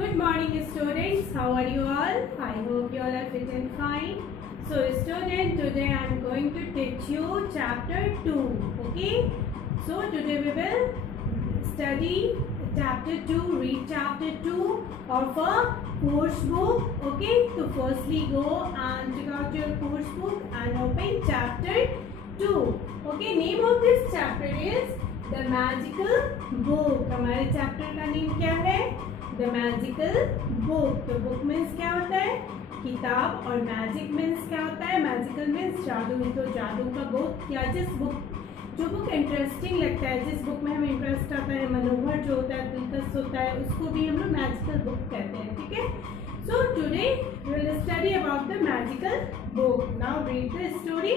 Good morning students, how are you all? I hope you all are fit and fine. So student, today I am going to teach you chapter 2. Okay, so today we will study chapter 2, read chapter 2 of a course book. Okay, so firstly go and check out your course book and open chapter 2. Okay, name of this chapter is The Magical Book. हमारे chapter का name क्या है? The magical book. तो book means क्या होता है? किताब. और मैजिक मीन्स क्या होता है? मैजिकल मीन्स जादू. तो जादू का बुक या जो बुक इंटरेस्टिंग लगता है, जिस बुक में हमें इंटरेस्ट आता है, मनोहर जो होता है, दिलचस्प होता है, उसको भी हम लोग मैजिकल बुक कहते हैं. ठीक है. So today we will study about the magical book. Now read the story.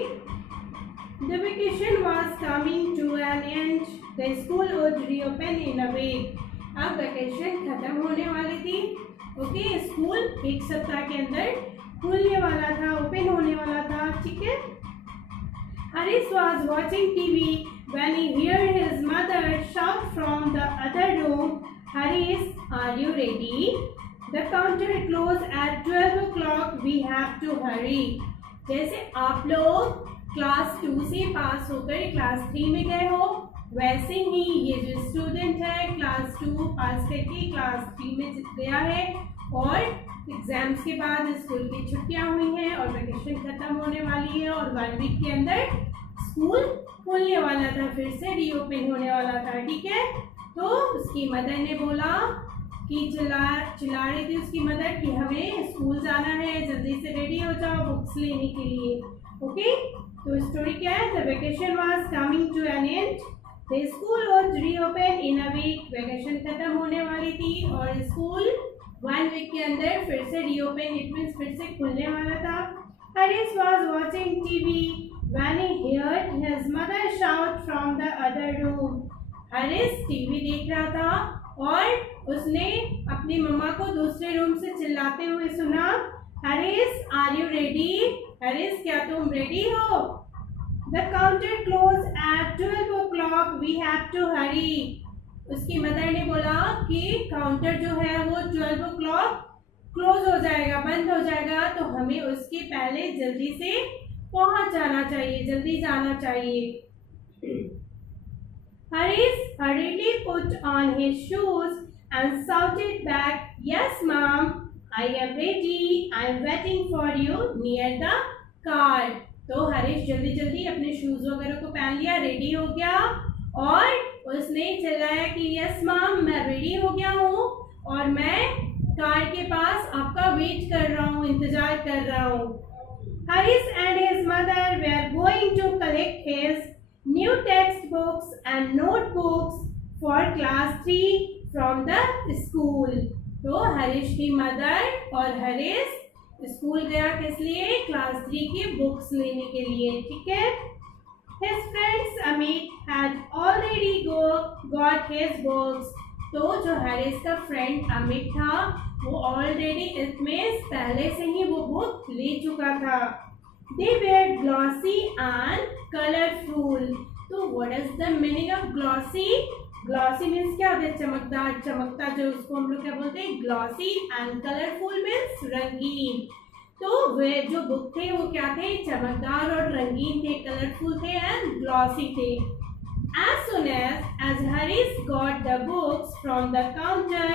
The vacation was coming to an end. The school would reopen in a week. अब वैकेशन खत्म होने वाली थी. ओके, स्कूल एक सप्ताह के अंदर खुलने वाला था, ओपन होने वाला था. ठीक है. Haris was watching TV when he heard his mother shout from the other room, "Haris, are you ready? The counter closed at 12 o'clock. We have to hurry." जैसे आप लोग क्लास 2 से पास होकर क्लास 3 में गए हो, वैसे ही ये जो स्टूडेंट है क्लास 2 पास करके क्लास 3 में गया है और एग्जाम्स के बाद स्कूल की छुट्टियां हुई हैं और वैकेशन खत्म होने वाली है और 1 वीक के अंदर स्कूल खुलने वाला था, फिर से रीओपन होने वाला था. ठीक है. तो उसकी मदर ने बोला कि चिल्ला रही थी उसकी मदर कि हमें स्कूल जाना है, जल्दी से रेडी हो जाओ बुक्स लेने के लिए. ओके. तो स्टोरी क्या है? The vacation was coming to an end. The school was reopen in a week. Vacation खत्म होने वाली थी और स्कूल 1 वीक के अंदर फिर से रीओपन, इट मींस फिर से खुलने वाला था. Harish was watching TV when he heard his mother shout from the other room. Harish TV देख रहा था और उसने अपनी मम्मा को दूसरे रूम से चिल्लाते हुए सुना, Harish are you ready? Harish क्या तुम रेडी हो? The counter closed at 12 o'clock. We have to hurry. उसकी मदर ने बोला कि काउंटर जो है वो 12 o'clock क्लोज हो जाएगा, बंद हो जाएगा, तो हमें उसके पहले जल्दी से पहुंच जाना चाहिए, जल्दी जाना चाहिए. Harish hurriedly put on his shoes and shouted back, "Yes, Mom. I am ready. I am waiting for you near the car." तो हरीश जल्दी जल्दी अपने शूज वगैरह को पहन लिया, रेडी हो गया और उसने चिल्लाया कि यस माम, मैं रेडी हो गया हूँ और मैं कार के पास आपका वेट कर रहा हूँ, इंतजार कर रहा हूँ. Harish and his mother were going to collect his new text books and notebooks for class 3 from the school. तो हरीश की मदर और हरीश स्कूल गया किस लिए? क्लास 3 की बुक्स लेने के लिए. ठीक है. His friends Amit had already got his books. तो जो हरीश का फ्रेंड अमित था वो ऑलरेडी इसमें पहले से ही वो बुक ले चुका था. They were glossy and colorful. तो what is the meaning of glossy? Glossy means क्या होता है? चमकदार, चमकता, जो उसको हम लोग क्या बोलते हैं? ग्लॉसी. एंड कलरफुल मीन्स रंगीन. तो वे जो बुक थे वो क्या थे? चमकदार और रंगीन थे, कलरफुल थे एंड ग्लॉसी थे. As soon as Harish got the books from the counter,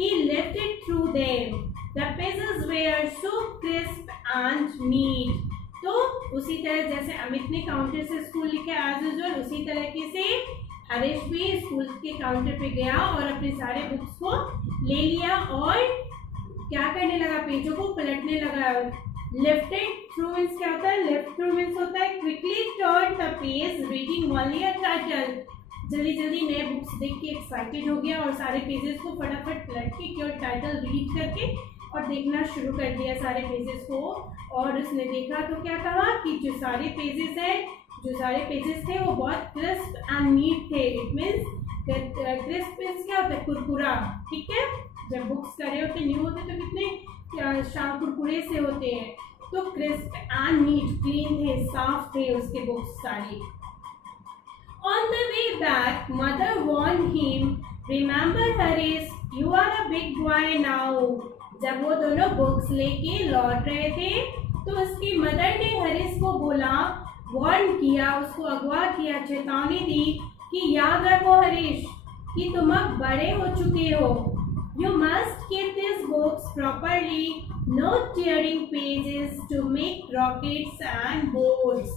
he lifted through them. The pages were so crisp and neat. तो उसी तरह जैसे अमित ने काउंटर से स्कूल लिखे एज यूजुअल, उसी तरीके से हरीश भी स्कूल के काउंटर पे गया और अपने सारे बुक्स को ले लिया और क्या करने लगा? पेजों को पलटने लगा. लिफ्टेड थ्रू मीन्स क्या होता है? लिफ्ट थ्रू मीन्स होता है quickly turn the page reading only a title. जल्दी जल्दी नए बुक्स देख के एक्साइटेड हो गया और सारे पेजेस को फटाफट पलट के केवल टाइटल रीड करके और देखना शुरू कर दिया सारे पेजेस को. और उसने देखा तो क्या कहा कि जो सारे पेजेस थे वो बहुत क्रिस्प एंड नीट थे. इट मीन्स क्रिस्प मीन्स क्या होता है? कुरकुरा. ठीक है. जब बुक्स करे होते, न्यू होते तो कितने कुरकुरे से होते हैं. तो क्रिस्प एंड नीट, क्लीन थे, साफ थे उसके बुक्स सारे. On the way back, mother warned him, "Remember, Harish, you are a big boy now. जब वो दोनों बुक्स लेके लौट रहे थे तो उसकी मदर ने हरीश को बोला, वार्न किया, उसको अगवा किया, चेतावनी दी कि याद रखो हरीश कि तुम अब बड़े हो चुके हो। You must keep this books properly, no tearing pages to make rockets and boats.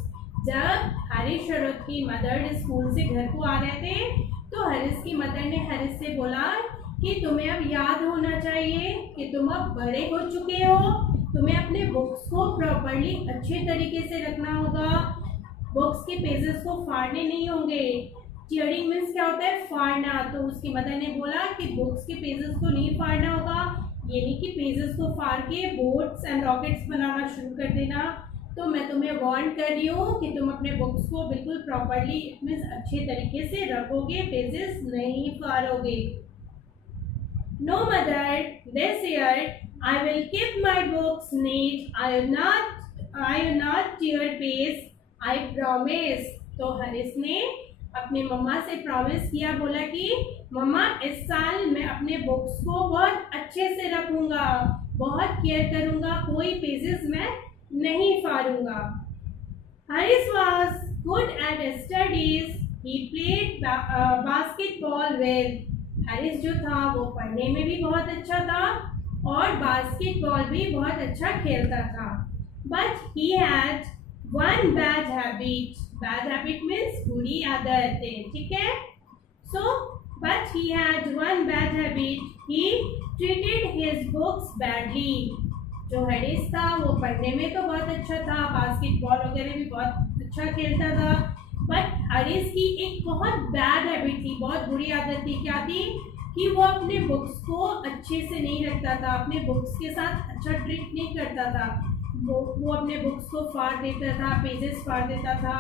जब हरीश और उसकी मदर स्कूल से घर को आ रहे थे तो हरीश की मदर ने हरीश से बोला कि तुम्हें अब याद होना चाहिए कि तुम अब बड़े हो चुके हो, तुम्हें अपने बुक्स को प्रॉपरली अच्छे तरीके से रखना होगा, बुक्स के पेजेस को फाड़ने नहीं होंगे। टीयरिंग मीन्स क्या होता है? फाड़ना। तो उसकी मदर ने बोला कि बुक्स के पेजेस को नहीं फाड़ना होगा, ये नहीं कि पेजेस को फाड़ के बोट्स एंड रॉकेट्स बनाना शुरू कर देना। तो मैं तुम्हें वार्न कर रही हूँ कि तुम अपने बुक्स को बिल्कुल प्रॉपरली इट मीन्स अच्छे तरीके से रखोगे, पेजेस नहीं फाड़ोगे। No mother, this year I will keep my books neat. I will not tear page. I promise. तो हरीश ने अपने मम्मा से प्रॉमिस किया, बोला कि मम्मा इस साल मैं अपने बुक्स को बहुत अच्छे से रखूंगा, बहुत केयर करूंगा, कोई पेजेस मैं नहीं फाड़ूंगा। Harish was good at studies. He played basketball well. Harish जो था वो पढ़ने में भी बहुत अच्छा था और बास्केटबॉल भी बहुत अच्छा खेलता था। But he had one bad habit. Bad habit means बुरी आदतें, ठीक है। So but he had one bad habit, he treated his books badly. जो हरीश था वो पढ़ने में तो बहुत अच्छा था, बास्केटबॉल वगैरह भी बहुत अच्छा खेलता था, बट हरीश की एक बहुत बैड हैबिट थी, बहुत बुरी आदत थी। क्या थी? कि वो अपने बुक्स को अच्छे से नहीं रखता था, अपने बुक्स के साथ अच्छा ट्रीट नहीं करता था। वो अपने बुक्स को फाड़ देता था, पेजेस फाड़ देता था,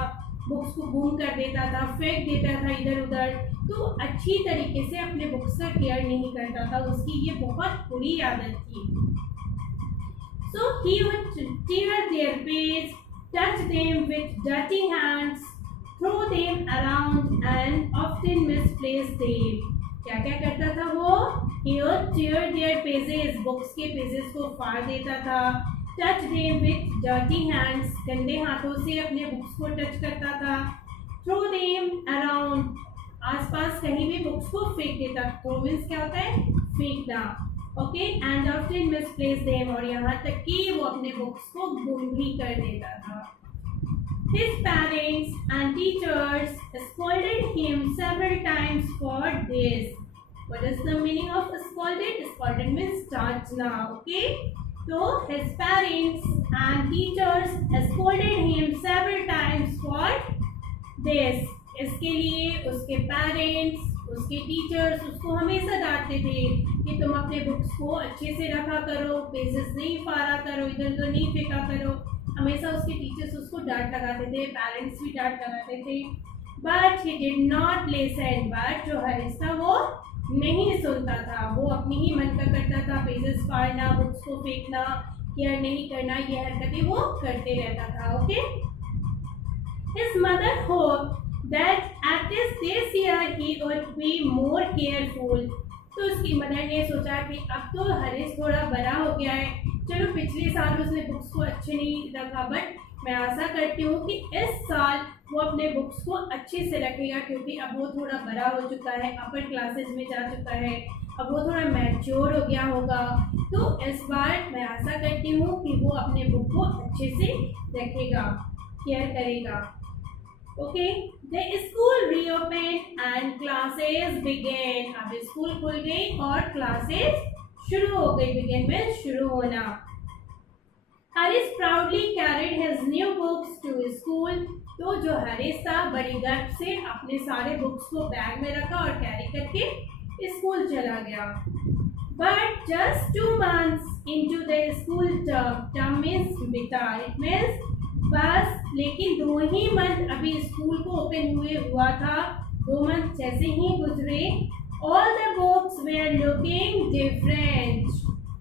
बुक्स को गुम कर देता था, फेंक देता था इधर उधर। तो अच्छी तरीके से अपने बुक्स का केयर नहीं करता था, उसकी ये बहुत बुरी आदत थी। So he would tear their page, touch them with dirty hands, throw them around and often misplace them. क्या क्या करता था वो? He would tear their pages, books के पेजेस को फाड़ देता था। Touch them with dirty hands, गंदे हाथों से अपने बुक्स को टच करता था। Throw them around, आसपास कहीं भी बुक्स को फेंक देता। Throw means क्या होता है? फेंकना। Okay, and often misplace them, और यहाँ तक कि वो अपने बुक्स को गुम भी कर देता था। His parents and teachers scolded him several times for this. What is the meaning of scolded? Scolded means chargna. Okay. So his parents and teachers scolded him several times for this. इसके लिए उसके parents, उसके teachers उसको हमेशा डांटते थे कि तुम अपने बुक्स को अच्छे से रखा करो, पेजेस नहीं फाड़ा करो, इधर उधर नहीं फेंका करो। हमेशा उसके टीचर्स उसको डांट लगाते थे, पेरेंट्स भी डांट लगाते थे। But he did not listen. But जो हरीश था वो नहीं सुनता था, वो अपनी ही मन का करता था, पेजेस फाड़ना, बुक्स को फेंकना, केयर नहीं करना, ये हरकतें वो करते रहता था। Okay. His mother hope that at this year he would be more careful. तो उसकी मदर ने सोचा कि अब तो हरीश थोड़ा बड़ा हो गया है, चलो पिछले साल उसने बुक्स को अच्छे नहीं रखा, बट मैं आशा करती हूँ कि इस साल वो अपने बुक्स को अच्छे से रखेगा, क्योंकि अब वो थोड़ा बड़ा हो चुका है, अपर क्लासेस में जा चुका है, अब वो थोड़ा मैच्योर हो गया होगा। तो इस बार मैं आशा करती हूँ कि वो अपने बुक को अच्छे से रखेगा, केयर करेगा। Okay, the school reopen and classes begin. अब स्कूल खुल गई और क्लासेस शुरू हो गई। बिगेन में शुरू होना। Harish proudly carried his new books to school. तो जो हरीश था बड़ी गर्व से अपने सारे बुक्स को बैग में रखा और कैरी करके स्कूल चला गया। But just 2 months into the school term means बेटा, इट मीन्स बस, लेकिन 2 ही मंथ अभी स्कूल को ओपन हुआ था, 2 मंथ जैसे ही गुजरे, all the books were looking different.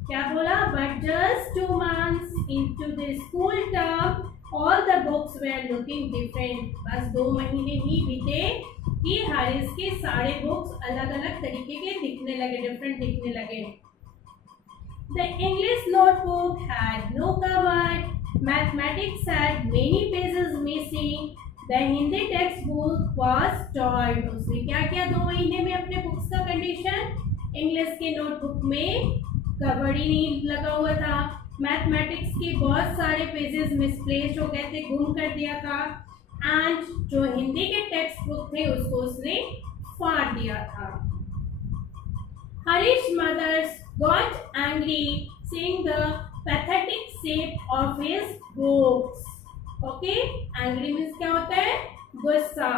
क्या बोला? But just 2 months into the school term, All the books were looking different. बस 2 महीने ही बीते कि हारिस के सारे बुक्स अलग अलग तरीके के दिखने लगे, डिफरेंट दिखने लगे. The English notebook had no cover. Mathematics had many pages missing. The Hindi textbook was torn. उसने क्या किया 2 महीने में अपने बुक्स का कंडीशन? इंग्लिश के नोटबुक में कवर ही नहीं लगा हुआ था. मैथमेटिक्स के बहुत सारे पेजेस मिसप्लेस्ड हो गए थे, गुम कर दिया था. एंड जो हिंदी के टेक्स्ट बुक थे उसको उसने फाड़ दिया था. Harish mother's got angry seeing the pathetic shape of his books. Okay, angry means क्या होता है? गुस्सा.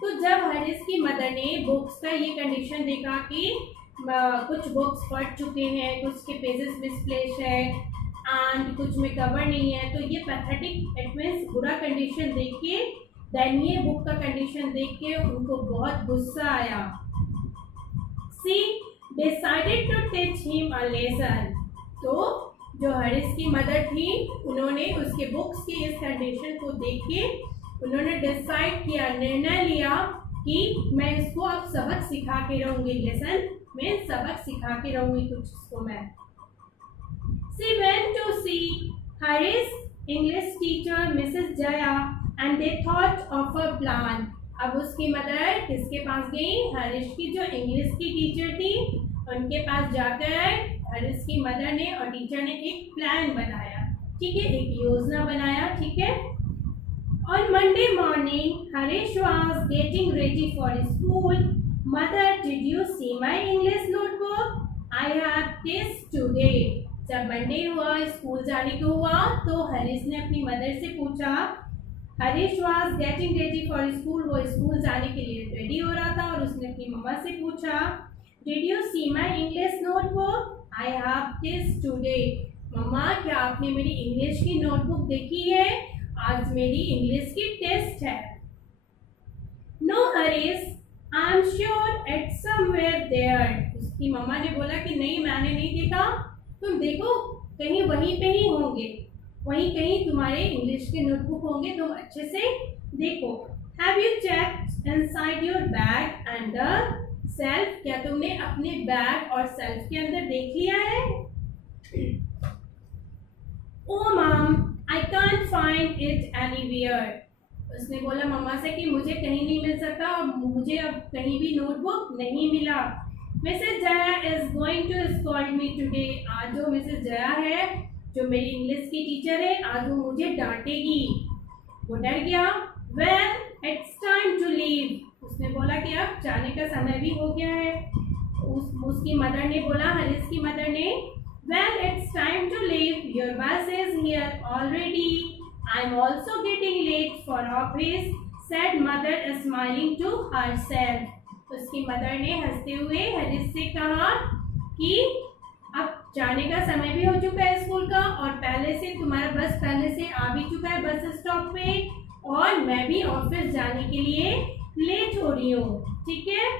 तो जब हरीश की मदर ने बुक्स का ये कंडीशन देखा कि कुछ बुक्स फट चुके हैं, कुछ के पेजेस मिसप्लेस्ड है एंड कुछ में कवर नहीं है, तो ये पैथेटिक इट मीन्स बुरा कंडीशन देख के, देन ये बुक का कंडीशन देख के उनको बहुत गुस्सा आया. She decided to teach him a lesson. तो जो हरीश की मदर थी उन्होंने उसके बुक्स की इस कंडीशन को देख के उन्होंने डिसाइड किया, निर्णय लिया कि मैं इसको अब सबक सिखा के रहूंगी. लेसन में सबक सिखा के रहूंगी कुछ इसको मैं. She went to see Harish English teacher Mrs. Jaya and they thought of a plan. अब उसकी मदर किसके पास गई? हरीश की जो इंग्लिश की टीचर थी उनके पास जाकर हरीश की मदर ने और टीचर ने एक प्लान बनाया. ठीक है, एक योजना बनाया. ठीक है. On Monday morning, Harish was getting ready for school. Mother, did you see my English notebook? I have test today. जब मंडे हुआ, स्कूल जाने को हुआ, तो हरीश ने अपनी मदर से पूछा. Harish was getting ready for school. वो स्कूल जाने के लिए रेडी हो रहा था और उसने अपनी मम्मा से पूछा, did you see my English notebook? I have test today. Mamma, क्या आपने मेरी इंग्लिश की नोटबुक देखी है? आज मेरी इंग्लिश की टेस्ट है. No Harish, I am sure it's somewhere there. उसकी मम्मा ने बोला कि नहीं, मैंने नहीं देखा. तुम देखो, कहीं वहीं पे ही होंगे, वहीं कहीं तुम्हारे इंग्लिश के नोटबुक होंगे, तुम अच्छे से देखो. Have you checked inside your bag and the self? क्या तुमने अपने बैग और सेल्फ के अंदर देख लिया है? Oh mom, I can't find it anywhere. उसने बोला मम्मा से कि मुझे कहीं नहीं मिल सकता और मुझे अब कहीं भी नोटबुक नहीं मिला. Mrs Jaya is going to scold me today. आज जो मिसेस जया है, जो मेरी इंग्लिश की टीचर है, आज वो मुझे डांटेगी. वो डर गया. Well it's time to leave. उसने बोला कि अब जाने का समय भी हो गया है. उसकी मदर ने बोला, हरीश की मदर ने, well it's time to leave. Your bus is here already. I am also getting late for office, said mother smiling to herself. उसकी मदर ने हंसते हुए हरीश से कहा कि अब जाने का समय भी हो चुका है स्कूल का और पहले से तुम्हारा बस पहले से आ भी चुका है बस स्टॉप पे और मैं भी ऑफिस जाने के लिए लेट हो रही हूँ. ठीक है.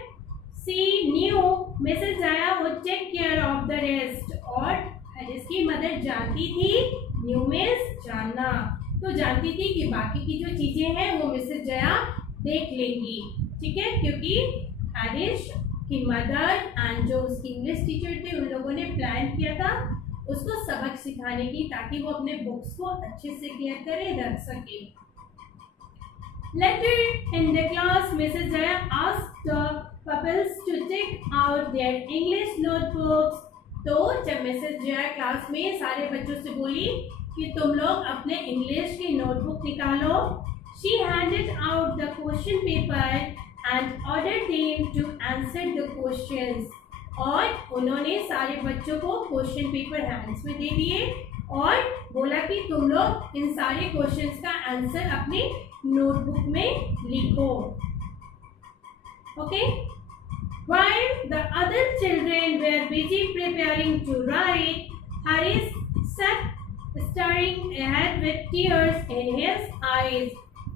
She knew Mrs Jaya would take care of the rest. और हरीश की मदर जानती थी, न्यू मीन्स जानना, तो जानती थी कि बाकी की जो चीजें हैं वो मिसेस जया देख लेंगी. ठीक है, क्योंकि हरीश की मदर एंड जो उसकी इंग्लिश टीचर थे उन लोगों ने प्लान किया था उसको सबक सिखाने की, ताकि वो अपने बुक्स को अच्छे से क्लियर करे, रख सके. Later in the class, Mrs. Jaya asked the pupils to take out their English notebooks. तो जब मिसेस जया क्लास में सारे बच्चों से बोली कि तुम लोग अपने इंग्लिश की नोटबुक निकालो, she handed out the question paper and ordered them to answer the questions. और उन्होंने सारे बच्चों को क्वेश्चन पेपर हैंड्स में दे दिए और बोला कि तुम लोग इन सारे क्वेश्चंस का आंसर अपने नोटबुक में लिखो. Okay. While the other children were busy preparing to write, Harish sat staring ahead with tears in his eyes.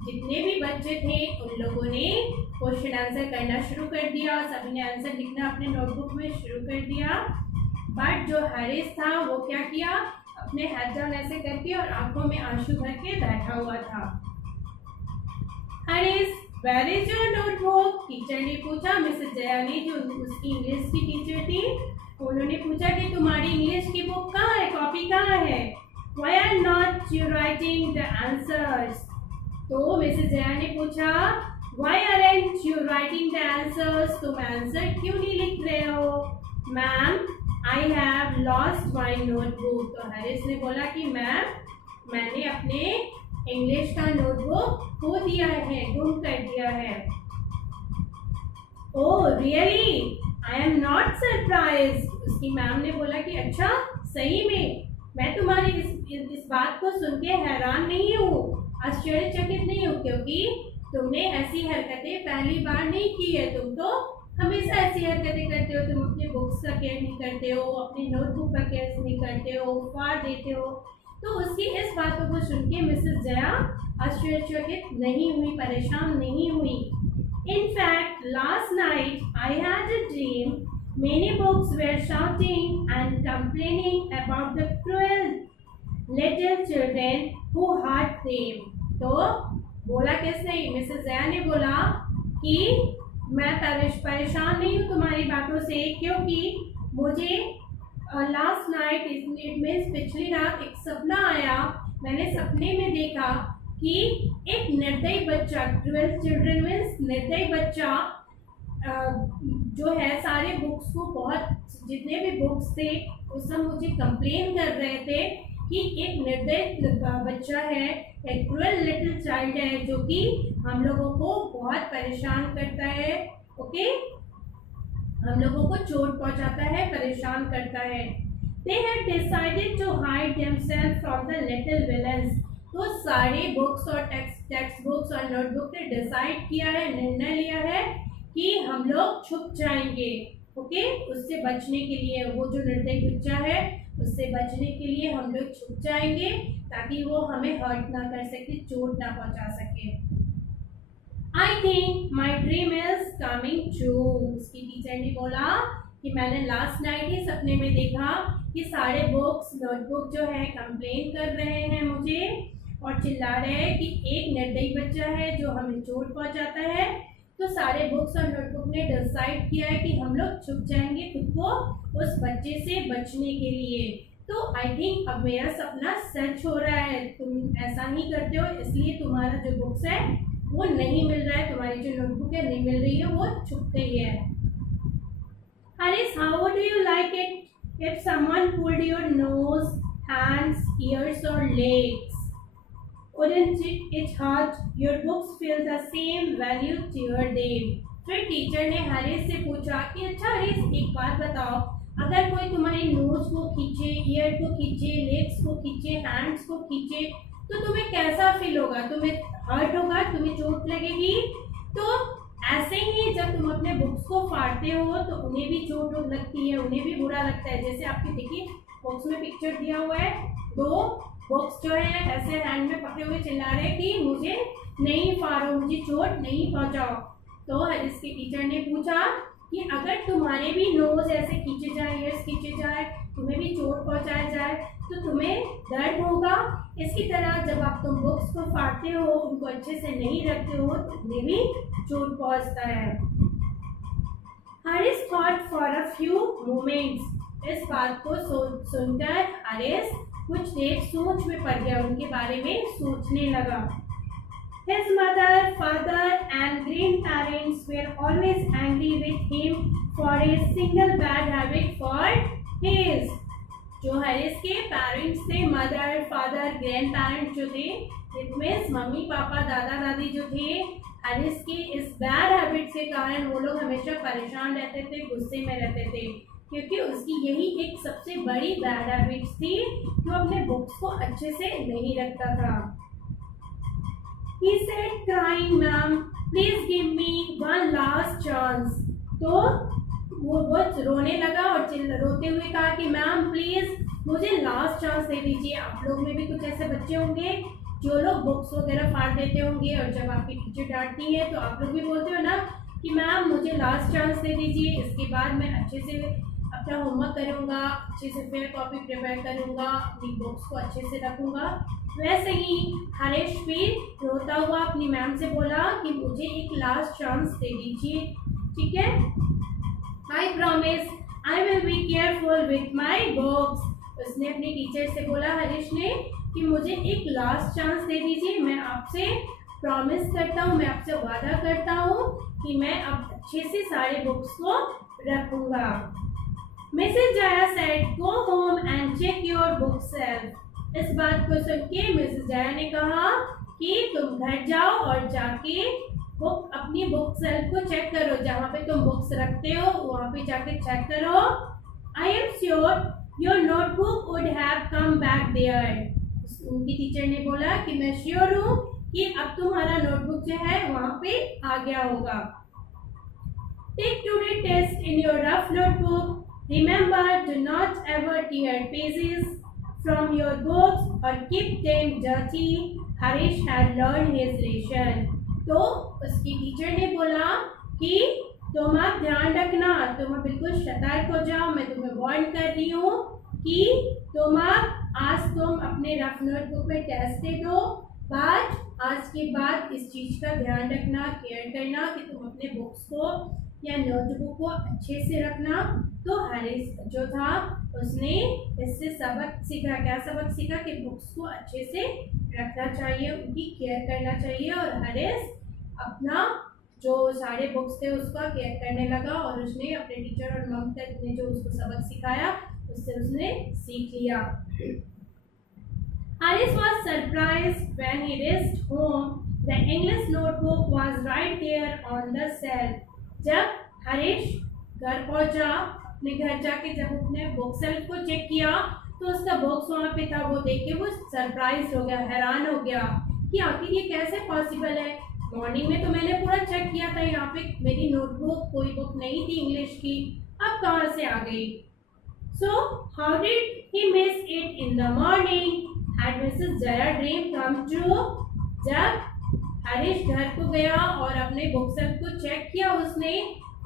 जितने भी बच्चे थे उन लोगों ने क्वेश्चन आंसर करना शुरू कर दिया, सभी ने आंसर लिखना अपने नोटबुक में शुरू कर दिया. बट जो हरीश था वो क्या किया, अपने हेड डाउन ऐसे करके और आंखों में आंसू भर के बैठा हुआ था। Harish, where is your notebook? Teacher ने पूछा। मिसेस जया ने, जो उसकी इंग्लिश की टीचर थी, उन्होंने पूछा कि तुम्हारी इंग्लिश की बुक कहाँ है, कॉपी कहाँ है? Why are not you writing the answers? तो मिसेस जया ने पूछा, Why aren't you writing the answers? तुम आंसर क्यों नहीं लिख रहे हो? Ma'am, I have lost my notebook. तो हरीश ने बोला कि मैम, मैंने अपने इंग्लिश का नोटबुक खो दिया है, गुम कर दिया है। Oh really? I am not surprised. उसकी मैम ने बोला कि अच्छा, सही में मैं तुम्हारी इस बात को सुन के हैरान नहीं हूँ, आश्चर्यचकित नहीं हूँ, क्योंकि तुमने ऐसी हरकतें पहली बार नहीं की है। तुम तो हमेशा ऐसी हरकतें करते हो। तुम अपने बुक्स का केयर नहीं करते हो, अपनी नोटबुक का केयर नहीं करते हो, फाड़ देते हो। तो उसकी इस बातों को सुन के मिसेस जया आश्चर्यचकित नहीं हुई, परेशान नहीं हुई। In fact, last night I had a dream. Many books were shouting and complaining about the cruel little children who hurt them. तो बोला किसने? मिसेस जया ने बोला कि मैं परेशान नहीं हूँ तुम्हारी बातों से, क्योंकि मुझे लास्ट नाइट, इट मीन्स पिछली रात, एक सपना आया। मैंने सपने में देखा कि एक निर्दयी बच्चा, 12 चिल्ड्रन मीन्स निर्दयी बच्चा, जो है सारे बुक्स को, बहुत जितने भी बुक्स थे उस सब मुझे कंप्लेन कर रहे थे कि एक निर्दयी बच्चा है, एक क्रूअल लिटिल चाइल्ड है, जो कि हम लोगों को बहुत परेशान करता है। ओके, हम लोगों को चोट पहुंचाता है, परेशान करता है। They had decided to hide themselves from the little villains. तो सारे बुक्स और टेक्स्ट बुक्स और नोटबुक ने डिसाइड किया है, निर्णय लिया है कि हम लोग छुप जाएंगे। ओके, उससे बचने के लिए, वो जो निर्दयी बच्चा है उससे बचने के लिए हम लोग छुप जाएंगे, ताकि वो हमें हर्ट ना कर सके, चोट ना पहुंचा सके। I think my dream is coming true. उसकी टीचर ने बोला कि मैंने लास्ट नाइट ही सपने में देखा कि सारे बुक्स, नोटबुक जो है कंप्लेन कर रहे हैं मुझे और चिल्ला रहे हैं कि एक निर्दयी बच्चा है जो हमें चोट पहुंचाता है। तो सारे बुक्स और नोटबुक ने डिसाइड किया है कि हम लोग छुप जाएंगे खुद को उस बच्चे से बचने के लिए। तो आई थिंक अब मेरा सपना सच हो रहा है। तुम ऐसा ही करते हो, इसलिए तुम्हारा जो बुक्स है वो नहीं मिल रहा है, तुम्हारी जो नोटबुक है नहीं मिल रही है, वो छुप गई है। Harish, how would you like it if someone pulled your nose, hands, years और legs? Wouldn't it hurt? Your books feel the same when you tear them. फिर टीचर ने हरीश से पूछा कि अच्छा हरीश, एक बात बताओ, अगर कोई तुम्हारी नोज को खींचे, ईयर को खींचे, लेग्स को खींचे, हैंड्स को खींचे, तो तुम्हें कैसा फील होगा? तुम्हें हर्ट होगा, तुम्हें चोट लगेगी। तो ऐसे ही जब तुम अपने बुक्स को फाड़ते हो तो उन्हें भी चोट लगती है, उन्हें भी बुरा लगता है। जैसे आपके देखिए बॉक्स में पिक्चर दिया हुआ है, दो बॉक्स जो है ऐसे हैंड में पकड़े हुए चिल्ला रहे कि मुझे नहीं फाड़ो, मुझे चोट नहीं पहुंचाओ। तो हरीश के टीचर ने पूछा कि अगर तुम्हारे भी नोज ऐसे खींचे जाए, ईयर्स खींचे जाए, तुम्हें भी चोट पहुंचाया जाए, तो तुम्हें दर्द होगा। इसकी तरह जब आप तुम बुक्स को फाड़ते हो, उनको अच्छे से नहीं रखते हो, तो उन्हें भी चोट पहुंचता है। Harish thought for a few moments. इस बात को सुनकर हरीश कुछ देर सोच में पड़ गया, उनके बारे में सोचने लगा। His mother, father and grandparents were always angry with him for a single bad habit for his. जो हरीश के पेरेंट्स थे, मदर, फादर, ग्रैंड पेरेंट्स जो थे, इट मीन्स मम्मी पापा, दादा दादी जो थे, हरीश के इस बैड हैबिट के कारण वो लोग हमेशा परेशान रहते थे, गुस्से में रहते थे, क्योंकि उसकी यही एक सबसे बड़ी बैड हैबिट थी, जो अपने बुक्स को अच्छे से नहीं रखता था। He said crying, "Ma'am, please give me one last chance." तो वो रोने लगा और रोते हुए कहा कि मैम प्लीज मुझे लास्ट चांस दे दीजिए। आप लोग में भी कुछ ऐसे बच्चे होंगे जो लोग बुक्स वगैरह फाड़ देते होंगे, और जब आपकी टीचर डांटती है तो आप लोग भी बोलते हो ना कि मैम मुझे लास्ट चांस दे दीजिए, इसके बाद मैं अच्छे से अपना होमवर्क करूँगा, अच्छे से फेयर कॉपी प्रिपेयर करूँगा, अपनी बुक्स को अच्छे से रखूँगा। वैसे ही हरीश भी रोता हुआ अपनी मैम से बोला कि मुझे एक लास्ट चांस दे दीजिए, ठीक है। I promise I will be careful with my books. उसने अपनी टीचर से बोला हरीश ने कि मुझे एक लास्ट चांस दे दीजिए, मैं आपसे प्रॉमिस करता हूँ, मैं आपसे वादा करता हूँ कि मैं अब अच्छे से सारे बुक्स को रखूँगा। Mrs Jaya said go home and check your bookshelf. इस बात को सुन के मिसेज जया ने कहा कि तुम घर जाओ और जाके अपनी बुक सेल्फ को चेक करो, जहाँ पे तुम बुक्स रखते हो वहाँ पे जाके चेक करो। I am sure your notebook would have come back there. उनकी टीचर ने बोला कि मैं श्योर हूँ कि अब तुम्हारा नोटबुक जो है वहाँ पे आ गया होगा। Take today test in your rough notebook. Remember, do not ever tear pages from your books or keep them dirty. Harish had learned his lesson. तो उसकी टीचर ने बोला कि तुम आप ध्यान रखना, तुम बिल्कुल सतर्क हो जाओ, मैं तुम्हें वार्न कर रही हूँ कि तुम आज तुम अपने रफ नोटबुक में टेस्ट दे दो, बट आज के बाद इस चीज़ का ध्यान रखना, केयर करना कि तुम अपने बुक्स को या नोटबुक को अच्छे से रखना। तो हरीश जो था उसने इससे सबक सीखा। क्या सबक सीखा? कि बुक्स को अच्छे से रखना चाहिए, उनकी केयर करना चाहिए। और हरीश अपना जो सारे बुक्स थे उसका केयर करने लगा और उसने अपने टीचर और मम ने जो उसको सबक सिखाया उससे उसने सीख लिया। Harish was surprised when he reached home. The English notebook was right there on the shelf. जब हरीश घर पहुंचा, अपने घर जाके जब उसने बुक सेल्फ को चेक किया तो उसका बॉक्स वहाँ पे था। वो देख के वो सरप्राइज हो गया, हैरान हो गया कि आखिर ये कैसे पॉसिबल है। मॉर्निंग में तो मैंने पूरा चेक किया था, यहाँ पे मेरी नोटबुक कोई बुक नहीं थी इंग्लिश की, अब कहाँ से आ गई। So how did he miss it in the morning? Had Mrs Jaya dream come true? जब हरीश घर को गया और अपने बुक सेल्फ को चेक किया उसने,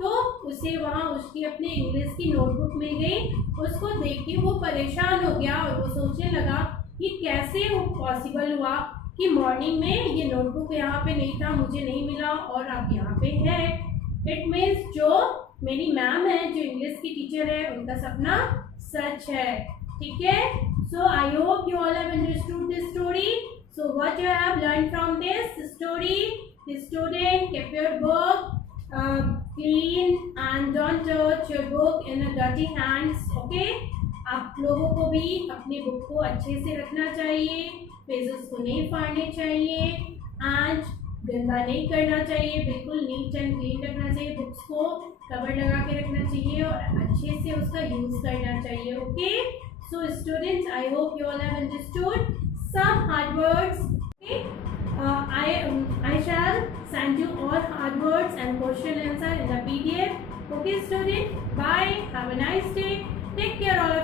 तो उसे वहाँ उसकी अपने इंग्लिश की नोटबुक मिल गई। उसको देख के वो परेशान हो गया और वो सोचने लगा कि कैसे वो पॉसिबल हुआ कि मॉर्निंग में ये नोटबुक यहाँ पे नहीं था, मुझे नहीं मिला और अब यहाँ पे है। इट मीन्स जो मेरी मैम है, जो इंग्लिश की टीचर है, उनका सपना सच है, ठीक है। So I hope you all have understood this story. So what you have learned from this story? The student, keep your book clean and don't touch your book in a dirty hands. Okay? आप लोगों को भी अपनी book को अच्छे से रखना चाहिए, पेजेस को नहीं फाड़ने चाहिए, एंड गंदा नहीं करना चाहिए, बिल्कुल नीट एंड क्लीन रखना चाहिए। बुक्स को कवर लगा के रखना चाहिए और अच्छे से उसका यूज करना चाहिए। Okay? So students, I hope you all have understood some hard words. Okay? I shall send you all hard words and question answer in the PDF. Okay student, bye, have a nice day, take care all